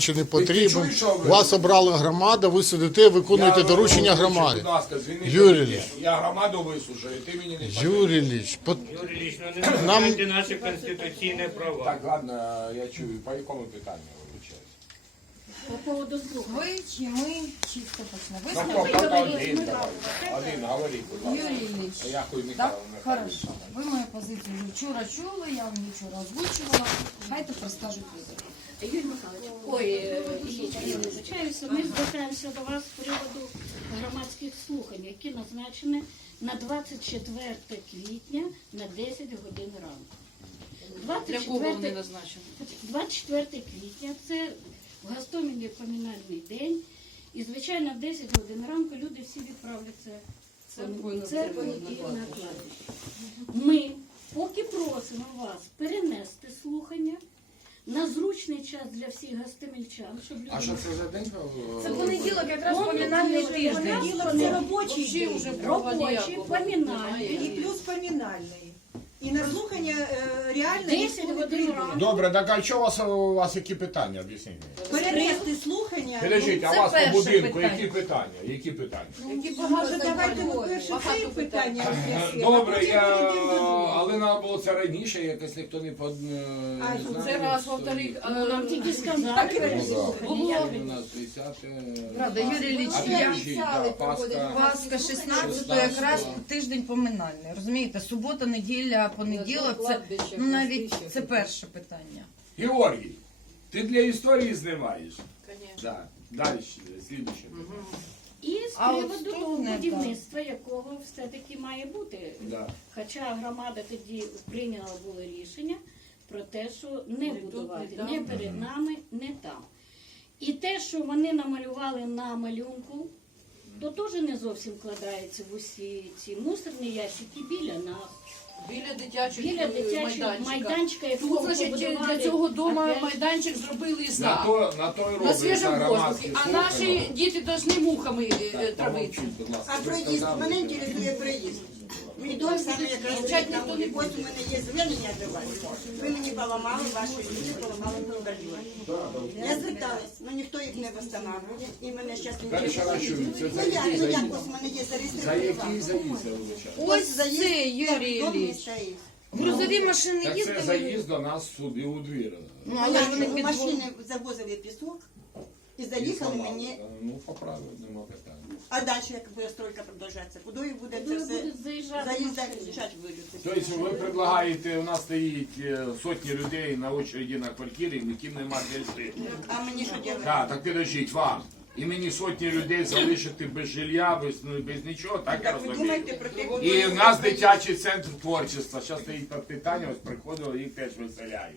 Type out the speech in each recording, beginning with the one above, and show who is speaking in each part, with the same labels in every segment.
Speaker 1: чи не потрібен. Вас обрала громада, ви сидите, виконуєте
Speaker 2: Я,
Speaker 1: доручення громади.
Speaker 2: Будь ласка, звільніть
Speaker 1: Юрій Ліч.
Speaker 2: Я громаду вислужую, ти мені не
Speaker 1: Юрій Ліч, по-
Speaker 3: Юрій Ліч, ну не Нам... наші конституційні права.
Speaker 2: Так, ладно, я чую. По якому питанню?
Speaker 4: По поводу слуху.
Speaker 5: Ви чи ми чисто почне. Ви
Speaker 2: Ну, хто, хто,
Speaker 4: говорили,
Speaker 2: один, давай. Один, говори, будь ласка.
Speaker 5: Юрій Ілліч.
Speaker 2: А Я хуй
Speaker 5: Так,
Speaker 2: Михайловна.
Speaker 5: хорошо. Ви мою позицію вже вчора чули, я вам її вчора озвучувала. Хай тепер скажуть люди.
Speaker 4: Юрій Михайлович, ой, е, Ілліч, я вибачаюся. Ми звертаємося до вас з приводу громадських слухань, які назначені на 24 квітня на 10 годин ранку. 24,
Speaker 6: назначені?
Speaker 4: 24 квітня це в Гастомелі поминальний день. І, звичайно, в 10 годин ранку люди всі відправляться в церкву і на кладбище. Ми поки просимо вас перенести слухання на зручний час для всіх гастомельчан, щоб люди
Speaker 2: А що це за день?
Speaker 5: Це понеділок якраз
Speaker 4: поминальний
Speaker 5: поминальний
Speaker 4: тиждень. Понеділок це робочий день. Робочий,
Speaker 6: ніякого
Speaker 4: поминальний.
Speaker 7: І плюс поминальний. І на слухання е, реально
Speaker 4: 10 годин ранку.
Speaker 2: Добре, так а що у вас, у вас які питання, об'ясніть мені?
Speaker 7: Перенести слухання.
Speaker 2: Підождіть, а у вас по будинку
Speaker 5: питання.
Speaker 2: які питання? Які питання?
Speaker 7: Ну, може, давайте ми перше це питання роз'яснимо,
Speaker 2: Добре, я... але треба було це раніше, якось ніхто не под... не
Speaker 7: А,
Speaker 2: знаю,
Speaker 6: Це раз,
Speaker 2: що-
Speaker 6: во-вторых,
Speaker 4: Ну, нам тільки сказали,
Speaker 7: Так і
Speaker 4: перенести
Speaker 7: було.
Speaker 2: У нас 10...
Speaker 5: Правда, Юрій Ілліч,
Speaker 2: А
Speaker 5: я
Speaker 2: підождіть, да, Пасха.
Speaker 5: Пасха 16 якраз тиждень поминальний. Розумієте, субота, неділя, понеділок це ну, навіть це перше питання.
Speaker 2: Георгій, ти для історії знімаєш? Да. Далі, слідуюче.
Speaker 4: І з
Speaker 5: А
Speaker 4: приводу того будівництва, якого все-таки має бути.
Speaker 2: Да.
Speaker 4: Хоча громада тоді прийняла було рішення про те, що не будувати не перед нами, не там. І те, що вони намалювали на малюнку, то теж не зовсім вкладається в усі ці мусорні ящики біля нас,
Speaker 6: Біля дитячих
Speaker 4: біля
Speaker 6: е,
Speaker 4: дитячого
Speaker 6: майданчика.
Speaker 4: майданчика, якого
Speaker 6: Тут, значить,
Speaker 4: побудували,
Speaker 6: для цього дому
Speaker 4: опять
Speaker 6: майданчик зробили
Speaker 2: На
Speaker 6: знак
Speaker 2: то, на то
Speaker 6: На свіжому
Speaker 2: громадські
Speaker 6: воздухі. А наші діти повинні мухами е,
Speaker 2: ласка.
Speaker 8: А проїзд, мене інтересує проїзд. Мій дом саме якраз там,
Speaker 6: ніхто не
Speaker 8: ось у мене є звернення до вас. Ви мені поламали, ваші люди поламали мені Я зверталась, але ніхто їх не встановлює. І мене зараз
Speaker 2: за
Speaker 8: Ну як, ну як ось у мене є
Speaker 2: За
Speaker 8: зареєстрований.
Speaker 2: який заїзд, я вибачаю?
Speaker 5: Ось це, Юрій Ілліч. Грузові машини
Speaker 2: Так це заїзд до нас сюди у двір.
Speaker 5: Ну, але ж вони
Speaker 8: Машини завозили пісок і заїхали мені.
Speaker 2: Ну, поправив, нема питань.
Speaker 8: А далі як буде стройка продовжатися? Куди буде це все?
Speaker 4: будуть заїжджати машини?
Speaker 2: Тобто ви предлагаєте, у нас стоїть е, сотні людей на очереді на квартирі, яким нема де жити.
Speaker 8: А мені що робити?
Speaker 2: Так, так підождіть, вам. І мені сотні людей залишити без жилья, без, ну, без нічого, так я
Speaker 8: Так ви
Speaker 2: розумію.
Speaker 8: думаєте про те,
Speaker 2: І в нас дитячий центр творчества. Зараз стоїть під питання, ось приходили, їх теж виселяють.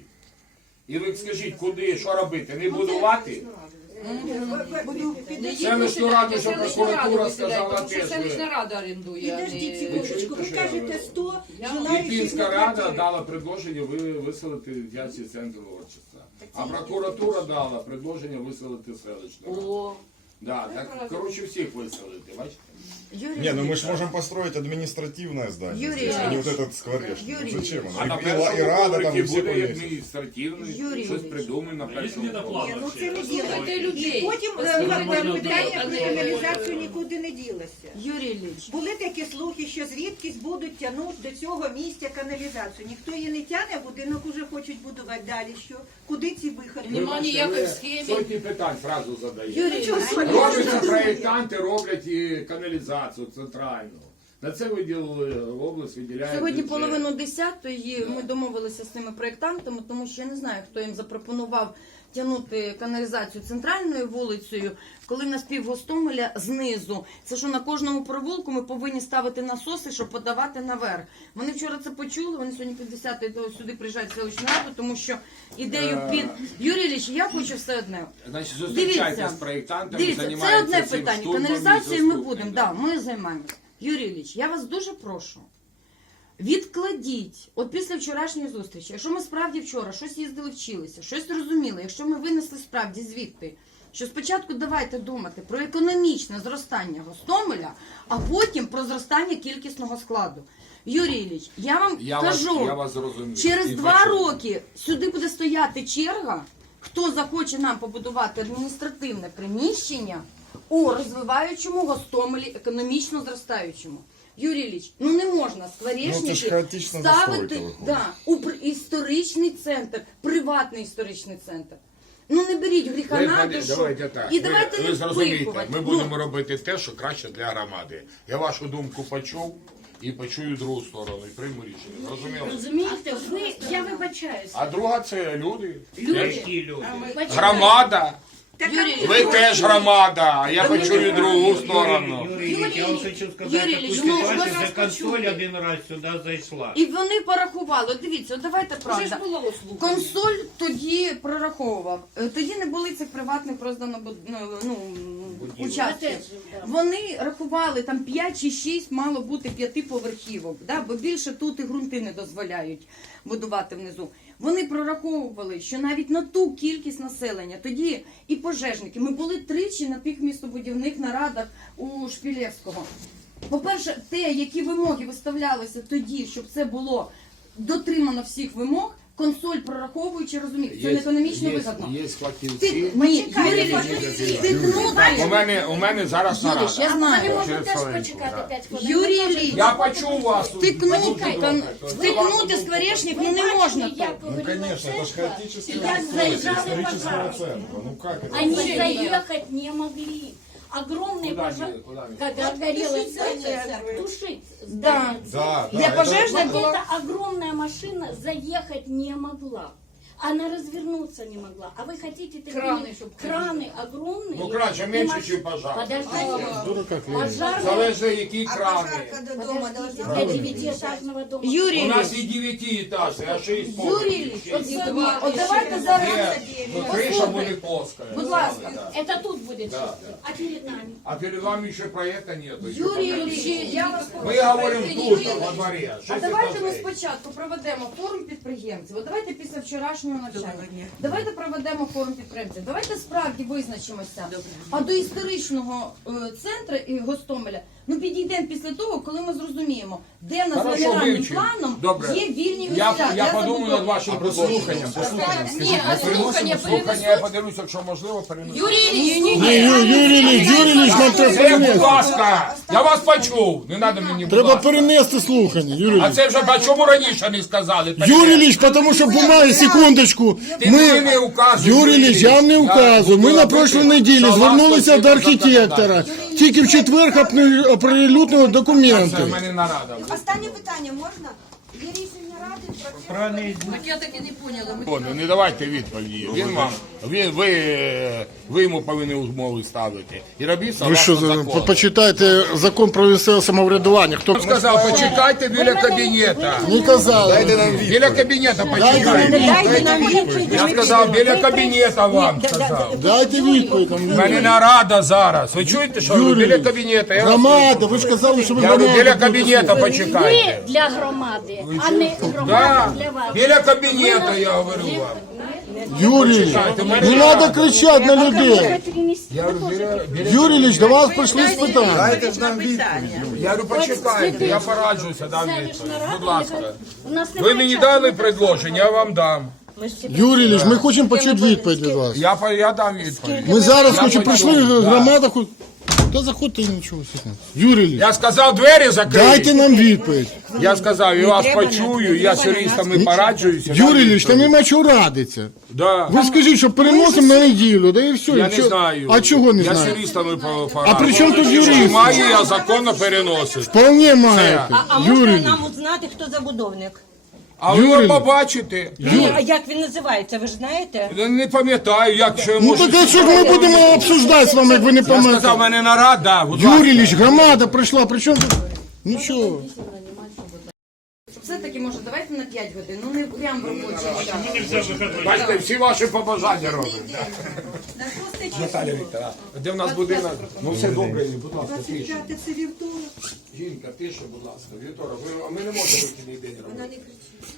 Speaker 2: І ви скажіть, куди, що робити? Не будувати?
Speaker 8: Буду.
Speaker 2: Це міську раду, що прокуратура сказала
Speaker 6: тому що
Speaker 2: теж.
Speaker 6: селищна рада орендує. а
Speaker 8: Підождіть
Speaker 6: не-
Speaker 8: секундочку, ви кажете
Speaker 2: говорю?
Speaker 8: 100
Speaker 6: Я-
Speaker 8: желаючих
Speaker 2: Ірпінська
Speaker 8: на
Speaker 2: рада
Speaker 8: квартиру.
Speaker 2: дала предложення ви виселити дитячий центр творчества. А прокуратура дала предложення виселити селищну раду.
Speaker 6: О,
Speaker 2: Да, так, коротше, всіх виселити, бачите?
Speaker 5: Юрій
Speaker 9: Не, ну мы же можем построить административное здание
Speaker 5: Юрий
Speaker 9: здесь, а не вот этот скворечник.
Speaker 5: Юрий
Speaker 9: Ну, Зачем
Speaker 2: А
Speaker 9: оно?
Speaker 2: на
Speaker 9: И, Ла- и
Speaker 2: першому
Speaker 9: Рада там
Speaker 2: поверхі
Speaker 9: все
Speaker 2: буде адміністративний,
Speaker 5: Юрій
Speaker 2: щось
Speaker 5: Ілліч.
Speaker 2: придумаємо на першому поверхі.
Speaker 7: Ну це не діло.
Speaker 6: Слухайте людей.
Speaker 7: І потім е,
Speaker 6: Послухайте
Speaker 7: питання про
Speaker 6: а не-
Speaker 7: каналізацію нікуди не ділося.
Speaker 5: Юрій Ілліч.
Speaker 7: Були такі слухи, що звідкись будуть тягнути до цього місця каналізацію. Ніхто її не тягне, будинок уже хочуть будувати далі. Що куди ці виходи?
Speaker 6: Нема
Speaker 2: Вибачте,
Speaker 6: ніякої
Speaker 2: ви
Speaker 6: схеми.
Speaker 2: Сотні питань зразу задаєте.
Speaker 5: Юрій Ілліч.
Speaker 2: Робляться проєктанти, роблять і каналізацію центральну. На це виділили область, виділяє
Speaker 5: Сьогодні
Speaker 2: бюджет.
Speaker 5: половину десятої ми домовилися з цими проєктантами, тому що я не знаю, хто їм запропонував тягнути каналізацію центральною вулицею, коли на співгостомеля знизу. Це що на кожному провулку ми повинні ставити насоси, щоб подавати наверх. Вони вчора це почули, вони сьогодні 50 до сюди приїжджають селищну раду, тому що ідею
Speaker 2: Е.
Speaker 5: під Юрій Ілліч, я хочу все одне.
Speaker 2: Значить, зустрічайтеся
Speaker 5: Дивіться,
Speaker 2: з проєктантами,
Speaker 5: Дивіться, це одне питання. Каналізацією ми будемо,
Speaker 2: да.
Speaker 5: да, ми займаємося. Юрій Ілліч, я вас дуже прошу. Відкладіть, от після вчорашньої зустрічі, якщо ми справді вчора щось їздили, вчилися, щось розуміли, якщо ми винесли справді звідти, що спочатку давайте думати про економічне зростання Гостомеля, а потім про зростання кількісного складу. Юрій Ілліч, я вам
Speaker 2: Я вас,
Speaker 5: кажу,
Speaker 2: я вас
Speaker 5: через
Speaker 2: І
Speaker 5: два роки сюди буде стояти черга хто захоче нам побудувати адміністративне приміщення у розвиваючому Гостомелі, економічно зростаючому. Юрій Ілліч, ну не можна
Speaker 9: Ну,
Speaker 5: скворечники
Speaker 9: хаотична
Speaker 5: ставити да, у історичний центр, приватний історичний центр. Ну не беріть гріха на душу
Speaker 2: давайте так.
Speaker 5: і
Speaker 2: ви,
Speaker 5: давайте
Speaker 2: ви зрозумієте, ми
Speaker 5: Ну,
Speaker 2: будемо робити те, що краще для громади. Я вашу думку почув і почую другу сторону, і прийму рішення. Зрозуміло?
Speaker 4: Розумієте, ви, я вибачаюся.
Speaker 2: А друга це люди.
Speaker 3: Які люди?
Speaker 4: Почекайте.
Speaker 2: Громада.
Speaker 5: Юрій,
Speaker 2: Ви теж громада, а я почую другу сторону.
Speaker 3: Юрій, Юрій, я вам хочу сказати
Speaker 5: Юрій
Speaker 3: таку
Speaker 5: Ілліч, ну,
Speaker 3: ситуацію,
Speaker 5: вас
Speaker 3: де консоль
Speaker 5: почули.
Speaker 3: один раз сюди зайшла.
Speaker 5: І вони порахували. От Дивіться, от давайте
Speaker 6: Вже
Speaker 5: правда.
Speaker 6: ж було.
Speaker 5: Консоль тоді прораховував. Е, Тоді не були цих приватних роздано буд- ну, участків. Вони рахували там 5 чи 6 мало бути п'ятиповерхівок, да? бо більше тут і ґрунти не дозволяють будувати внизу. Вони прораховували, що навіть на ту кількість населення, тоді і пожежники. Ми були тричі на тих містобудівних нарадах у Шпілєвського. По-перше, те, які вимоги виставлялися тоді, щоб це було дотримано всіх вимог, консоль прораховуючи, розуміє, це не економічно.
Speaker 2: Є фахівці.
Speaker 5: Ти, Юрій тикнути.
Speaker 2: У мене, у мене зараз нарада.
Speaker 5: я
Speaker 4: А ви
Speaker 5: знаю.
Speaker 2: Через
Speaker 4: теж
Speaker 2: хвилинку,
Speaker 4: почекати
Speaker 2: да.
Speaker 4: 5 хвилин.
Speaker 5: Юрій Ілліч.
Speaker 2: Я почув вас.
Speaker 5: Тикнути, кон- тикнути скворечник, ну не можна так.
Speaker 9: Ну, конечно, это же хаотическая
Speaker 4: пожарники.
Speaker 9: центра. Ну как это?
Speaker 4: Они заехать не могли Огромный
Speaker 2: Куда
Speaker 4: пожар,
Speaker 2: они- куда они?
Speaker 4: когда горело
Speaker 8: тушить здание.
Speaker 4: тушить
Speaker 5: Да.
Speaker 4: здание.
Speaker 9: Да, да.
Speaker 5: Для
Speaker 9: это-
Speaker 5: пожежной
Speaker 4: Вот
Speaker 5: было...
Speaker 4: эта огромная машина заехать не могла. Она развернуться не могла. А вы хотите такие
Speaker 6: Краны, чтоб
Speaker 4: краны огромные?
Speaker 2: Ну, краще,
Speaker 4: И
Speaker 2: менше,
Speaker 4: маш-
Speaker 2: ніж пожар.
Speaker 4: Подождите.
Speaker 1: Дура как Ленин.
Speaker 4: Пожарная
Speaker 2: Залежить, які
Speaker 8: А
Speaker 2: крани.
Speaker 8: пожарка до дома
Speaker 4: Подождите,
Speaker 8: должна
Speaker 4: для
Speaker 8: быть?
Speaker 4: девятиэтажного дома.
Speaker 5: Юрій
Speaker 2: У нас
Speaker 5: Ілліч,
Speaker 2: і дев'ятиэтажні, а шість
Speaker 5: Юрій
Speaker 2: поверхів.
Speaker 5: Ілліч,
Speaker 2: Шість.
Speaker 5: от, ні, от давайте зараз...
Speaker 2: Ні, ну криша буде плоска.
Speaker 5: Будь ласка.
Speaker 4: Это тут будет
Speaker 2: Да,
Speaker 4: чисто. А перед нами?
Speaker 2: А перед вами ще проекта нету.
Speaker 5: Юрій Ілліч, я вас
Speaker 2: Ми говоримо тут, во дворі.
Speaker 5: А
Speaker 2: Шість
Speaker 5: давайте ми
Speaker 2: етажей.
Speaker 5: спочатку проведемо форум підприємців. От давайте після вчорашнього навчання. Давайте проведемо форум підприємців. Давайте справді визначимося. А до історичного е, центру і Гостомеля ну підійдемо після того, коли ми зрозуміємо, де на
Speaker 2: Хорошо,
Speaker 5: генеральним
Speaker 2: вивчимо.
Speaker 5: планом
Speaker 2: Добре.
Speaker 5: є вільні
Speaker 2: Я,
Speaker 5: місця.
Speaker 2: я подумаю над вашим послуханням.
Speaker 6: Ні, а слухання
Speaker 2: Слухання я подивлюся, якщо можливо, перенесу.
Speaker 6: Юрій Ілліч,
Speaker 1: Ні, Ю- Юрій Ілліч, Юрій Ілліч, нам треба
Speaker 2: Це, будь
Speaker 1: перенести.
Speaker 2: ласка, я вас почув. Не треба мені, будь
Speaker 1: Треба
Speaker 2: ласка.
Speaker 1: перенести слухання, Юрій
Speaker 2: А
Speaker 1: Ілліч.
Speaker 2: це вже а чому раніше не сказали?
Speaker 1: Юрій Ілліч, тому що бумаги, секундочку.
Speaker 2: Ти мені
Speaker 1: Ми,
Speaker 2: не указуй.
Speaker 1: Юрій Ілліч, я не указую. Ми на прошлій неділі
Speaker 2: Согласно
Speaker 1: звернулися до архітектора. Тільки в четвер опри- оприлюднили
Speaker 2: Це
Speaker 1: документи.
Speaker 2: в мене нарада.
Speaker 8: Останнє питання можна? Є рішення
Speaker 3: Правильно,
Speaker 6: от я так і не поняла. Ми
Speaker 2: О, ну, Не давайте відповіді. Він вам, він, ви, ви йому повинні умови ставити. І робіть
Speaker 1: Ви що, за-
Speaker 2: закону.
Speaker 1: по- почитайте закон про місцеве самоврядування. Хто
Speaker 2: сказав, почекайте біля кабінета.
Speaker 1: не казали?
Speaker 2: Біля кабінета
Speaker 1: Дайте нам
Speaker 2: почекайте.
Speaker 1: відповідь.
Speaker 8: Дайте нам відповідь.
Speaker 2: Я сказав, біля кабінета вам сказав.
Speaker 1: Дайте відповідь. нам,
Speaker 2: У мене нарада зараз. Ви чуєте, що ви
Speaker 1: Юрій,
Speaker 2: біля кабінета? Я, вас-
Speaker 1: Громада, ви ж казали, що ви
Speaker 2: я говорю, біля
Speaker 1: громада.
Speaker 2: кабінета
Speaker 4: Ви для громади, а не громада вас.
Speaker 2: Біля кабінета, я говорю вам.
Speaker 1: Юрій, не треба кричати на людей.
Speaker 2: Я говорю, біля,
Speaker 1: Юрій Ілліч, до вас прийшли з питань.
Speaker 9: Дайте ж нам відповідь.
Speaker 2: Я говорю, почекайте, я пораджуся, дам відповідь. Будь ласка.
Speaker 4: У нас
Speaker 2: Ви мені дали предложення, я вам дам.
Speaker 1: Юрій Ілліч, ми хочемо почути відповідь від вас.
Speaker 2: Я, по- я дам відповідь.
Speaker 1: Ми зараз
Speaker 2: Я
Speaker 1: хочемо прийшли, громада хоч. Та заходьте і нічого. секунду. Юрій Ілліч,
Speaker 2: Я сказав, двері закрити.
Speaker 1: дайте нам відповідь.
Speaker 2: Я сказав, і вас почую, я з юристами пораджуюся.
Speaker 1: Юрій Ілліч, там нема чого радитися.
Speaker 2: Да.
Speaker 1: Ви скажіть, що переносимо на неділю, да і все.
Speaker 2: Я
Speaker 1: і
Speaker 2: не
Speaker 1: чо-
Speaker 2: знаю.
Speaker 1: А чого не
Speaker 2: Я з
Speaker 1: знаєте?
Speaker 2: юристами по-
Speaker 1: А
Speaker 2: пораджуюся.
Speaker 1: при чому тут
Speaker 2: Чи маю я законно переносити?
Speaker 1: Вполне маєте.
Speaker 10: А можна
Speaker 1: Ілліч.
Speaker 10: нам узнати, хто забудовник?
Speaker 2: А ви
Speaker 1: Юрій.
Speaker 2: побачите.
Speaker 10: Ні, а як він називається, ви ж знаєте?
Speaker 2: Я Не пам'ятаю, як що я
Speaker 1: Ну
Speaker 2: можу.
Speaker 1: так а що ж ми будемо обсуждати з вами, як ви не
Speaker 2: Я сказав, в
Speaker 1: пам'ятаєте?
Speaker 2: мене нарада. будь ласка.
Speaker 1: Юрій Ілліч, громада прийшла, при чому тут? Нічого.
Speaker 5: Все-таки, може, давайте на 5 годин, ну не прям в робочий час.
Speaker 2: Бачите, всі ваші побажання роблять. Наталя Вікторовна, де в нас будинок? Ну все добре, будь ласка, тише.
Speaker 7: 25 це вівторок.
Speaker 2: Жінка, тише, будь ласка, вівторок. Ви- а Ми не можемо вихідний день робити.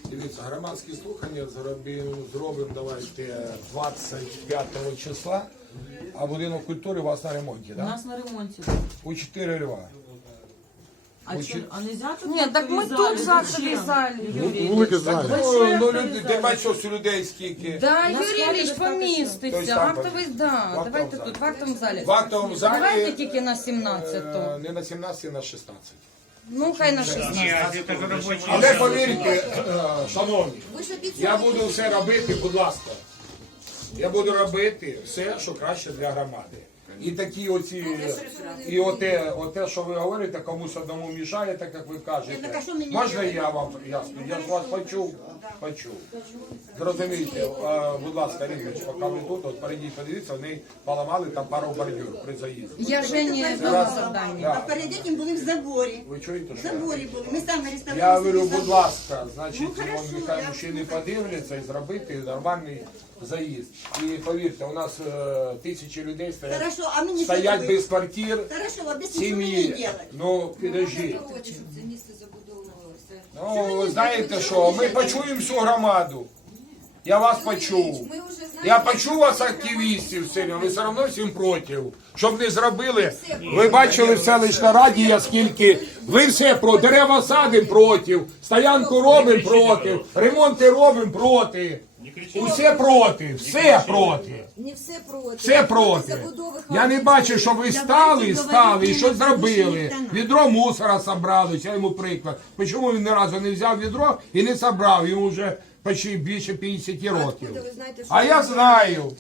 Speaker 2: Дивіться, громадські слухання зробимо, зробимо давайте 25 числа, а будинок культури у вас на ремонті, так?
Speaker 10: У нас на ремонті.
Speaker 2: У 4 льва.
Speaker 11: А, а
Speaker 5: Ні, так ми тут в актовій залі, Юрій.
Speaker 1: Залі.
Speaker 2: Ну, ну люди, бачиш, що людей скільки.
Speaker 5: Да, Юрій Ілліч
Speaker 2: Тобто
Speaker 5: поміститься.
Speaker 2: там
Speaker 5: Актовий, да. Давайте
Speaker 2: залі.
Speaker 5: тут, в актовому залі.
Speaker 2: В актовому залі
Speaker 5: Давайте тільки на
Speaker 2: е,
Speaker 5: 17-ту.
Speaker 2: не на 17, а на 16.
Speaker 5: Ну, хай на 16.
Speaker 3: Ні, а це ж робочий
Speaker 2: Але повірте, е, шановні, я буду все робити, будь ласка. Я буду робити все, що краще для громади. І такі оці, і оте, оте, що ви говорите, комусь одному мішає, так як ви кажете. Можна я вам ясно? Я ж вас почув, почув. Зрозумієте, е, будь ласка, Рігоч, поки ви тут, от перейдіть, подивіться, вони поламали там пару бордюрів при заїзді.
Speaker 5: Я Жені дала завдання.
Speaker 8: А перед этим були в заборі.
Speaker 2: Ви чуєте,
Speaker 8: В
Speaker 2: що? я
Speaker 8: заборі були. Ми самі
Speaker 2: Я говорю, будь ласка, значить,
Speaker 8: Ну,
Speaker 2: вон
Speaker 8: хорошо,
Speaker 2: нехай мужчини подивляться і зробити нормальний заїзд. І повірте, у нас е, тисячі людей стоять,
Speaker 8: Хорошо, а мені
Speaker 2: стоять без квартир,
Speaker 8: Хорошо,
Speaker 2: сім'ї.
Speaker 8: делать?
Speaker 2: Ну, підожди.
Speaker 6: Проти, щоб це місце забудовувалося.
Speaker 2: Ну, ви знаєте що, ми почуємо всю громаду. Я вас почув.
Speaker 6: Ми вже знаємо.
Speaker 2: Я почув вас, активістів, сильно, ви все одно всім проти. Щоб не зробили, ви бачили в селищній раді, я скільки, ви все про дерева садимо проти, стоянку робимо проти, ремонти робимо проти. Усе проти, все проти.
Speaker 6: Не все проти.
Speaker 2: Все проти. Я не бачу, що ви стали, стали і що зробили. Відро мусора собрали, це йому приклад. Чому він ні разу не взяв відро і не собрав, йому вже почти більше 50 років.
Speaker 6: ви знаєте,
Speaker 2: А я знаю.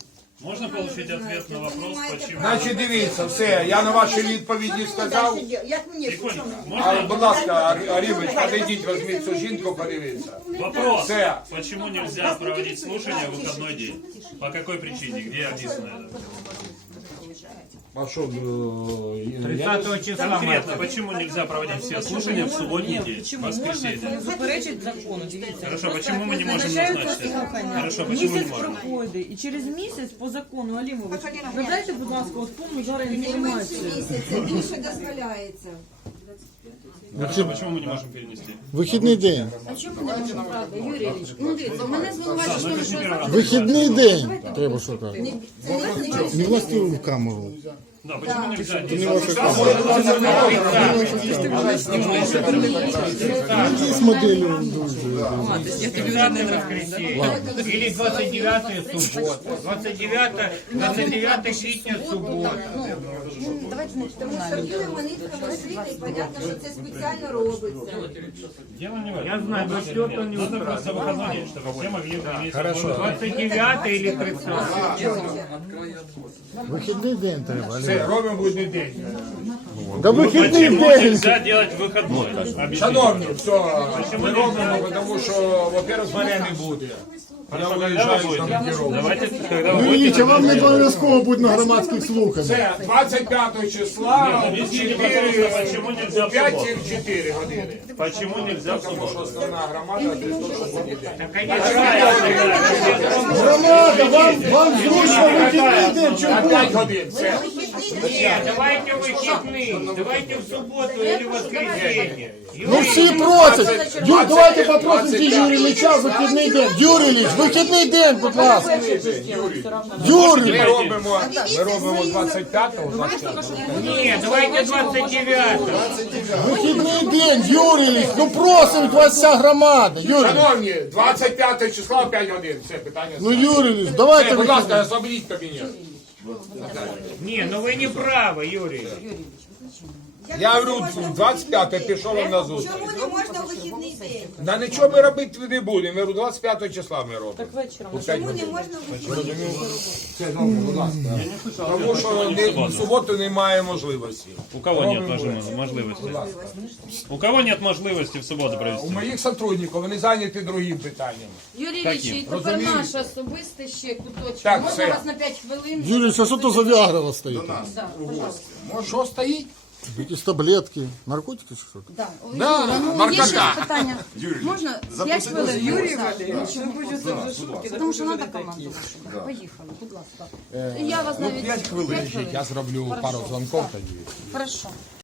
Speaker 12: Можно получить ответ на вопрос, почему?
Speaker 2: Значить, дивіться, все, я на ваші відповіді сказав.
Speaker 8: Як мені що?
Speaker 2: А, будь ласка, Арівич, подійдіть, візьміть цю жінку, подивіться.
Speaker 12: вопрос?
Speaker 2: Все.
Speaker 12: Почему нельзя проводить слушания в выходной день? По какой причине? Где описано это?
Speaker 2: А що, е,
Speaker 3: 30 числа
Speaker 12: Конкретно, почему нельзя проводить все слушания в субботний день, в воскресенье?
Speaker 11: Заперечить закону, дивіться.
Speaker 12: Хорошо, почему мы не можем назначить? Хорошо, почему не
Speaker 11: Місяць
Speaker 12: можем?
Speaker 11: проходить, і через місяць по закону, Алімович, надайте, будь ласка, от повну зараз інформацію.
Speaker 6: місяця більше дозволяється.
Speaker 12: Хорошо, почему мы не можем перенести?
Speaker 1: Вихідний день.
Speaker 5: А чому ми не можемо правда, Юрій Ілліч? Ну дивіться, мене звинувачують,
Speaker 12: Ну, это
Speaker 5: що
Speaker 12: же не первый раз.
Speaker 1: Вихідний день треба шукати.
Speaker 5: це не нічого.
Speaker 1: Не власти в камеру.
Speaker 12: Да, почему нельзя?
Speaker 1: Не ваша камера. Є моделі дуже.
Speaker 3: Или 29 суббота. 29, 29 квітня субота.
Speaker 5: Ну, давайте не
Speaker 6: Тому що білими нитками шити, і понятно, що це спеціально робиться.
Speaker 12: Дело не в этом.
Speaker 3: Я знаю,
Speaker 12: Вопрос
Speaker 3: до
Speaker 12: нет.
Speaker 3: чего-то не
Speaker 12: Надо
Speaker 3: устраивает.
Speaker 12: просто выходной день, чтобы все могли иметь свободное
Speaker 3: 29 или 30.
Speaker 1: Вихідний день треба.
Speaker 2: Все, робимо будний день.
Speaker 1: Да вихідний
Speaker 12: Почему
Speaker 1: день.
Speaker 12: нельзя делать выходной? Объясните.
Speaker 2: Шановні, все, ми робимо, тому що, во-первых, мене не буде. Я
Speaker 12: Когда вы
Speaker 2: виїжджаю з
Speaker 12: будете?
Speaker 2: командировки.
Speaker 12: Давайте, когда вы
Speaker 1: Ну,
Speaker 12: будете...
Speaker 1: Ілліч, а вам не обов'язково бути на громадських слуханнях.
Speaker 2: Це 25 числа в
Speaker 12: Объясните, пожалуйста, почему нельзя в
Speaker 2: 5
Speaker 12: субботу?
Speaker 2: 4 години.
Speaker 12: Почему нельзя в
Speaker 2: Тому що
Speaker 12: субботу?
Speaker 2: основна громада для того, щоб буде день.
Speaker 1: Громада, вам, вам зручно вихідний день.
Speaker 2: На
Speaker 1: Чому?
Speaker 2: 5 годин. Все.
Speaker 3: Нет, давайте выходные, давайте в субботу или воскресенье.
Speaker 1: Ну всі просять. Ю, давайте попросимо Юрій Ілліча вихідний день. Юрій Ілліч, вихідний день, будь ласка. Юрій.
Speaker 2: Ми робимо, ми робимо 25-го, 25-го.
Speaker 3: Нет, давайте 29.
Speaker 1: Вихідний день, Юрій Ілліч. Ну просимо вас вся громада. Юрій.
Speaker 2: Шановні, 25 числа в 5 годин. Все, питання.
Speaker 1: Ну. Юрій Ілліч,
Speaker 2: Все,
Speaker 1: давайте
Speaker 2: будь ласка, освободіть кабінет.
Speaker 3: Не, ну вы не правы, Юрий.
Speaker 2: Я говорю, 25 пішов на зустріч.
Speaker 8: Чому не можна в вихідний день?
Speaker 2: Да нічого ми робити не будемо. Ми 25 числа ми робимо.
Speaker 11: Так вечором.
Speaker 8: Чому не можна в вихідний день?
Speaker 2: Це добре, будь ласка. Тому що не, в суботу немає можливості.
Speaker 12: У кого нет можливости? можливости? У кого нет можливости в субботу
Speaker 2: У
Speaker 12: провести?
Speaker 2: моїх сотрудників вони зайняті другим питанням.
Speaker 5: Юрій Ілліч,
Speaker 12: Каким?
Speaker 5: і тепер
Speaker 2: Розумієте?
Speaker 5: наш особистий ще куточок.
Speaker 2: Так,
Speaker 5: Можна
Speaker 2: все.
Speaker 5: вас на 5 хвилин?
Speaker 1: Юрій, а що то за Віагра стоїть?
Speaker 5: Да, пожалуйста.
Speaker 2: Може, що стоїть?
Speaker 1: Якісь таблетки, наркотики чи що?
Speaker 5: Да. Ой,
Speaker 2: Да,
Speaker 5: Юра, ну, є
Speaker 2: наркота.
Speaker 5: ще питання. Можна 5 хвилин? Юрій Тому що треба команду вашу. Поїхали, будь ласка. Я вас навіть... 5 хвилин.
Speaker 2: Я зроблю пару дзвонків тоді.
Speaker 5: Хорошо.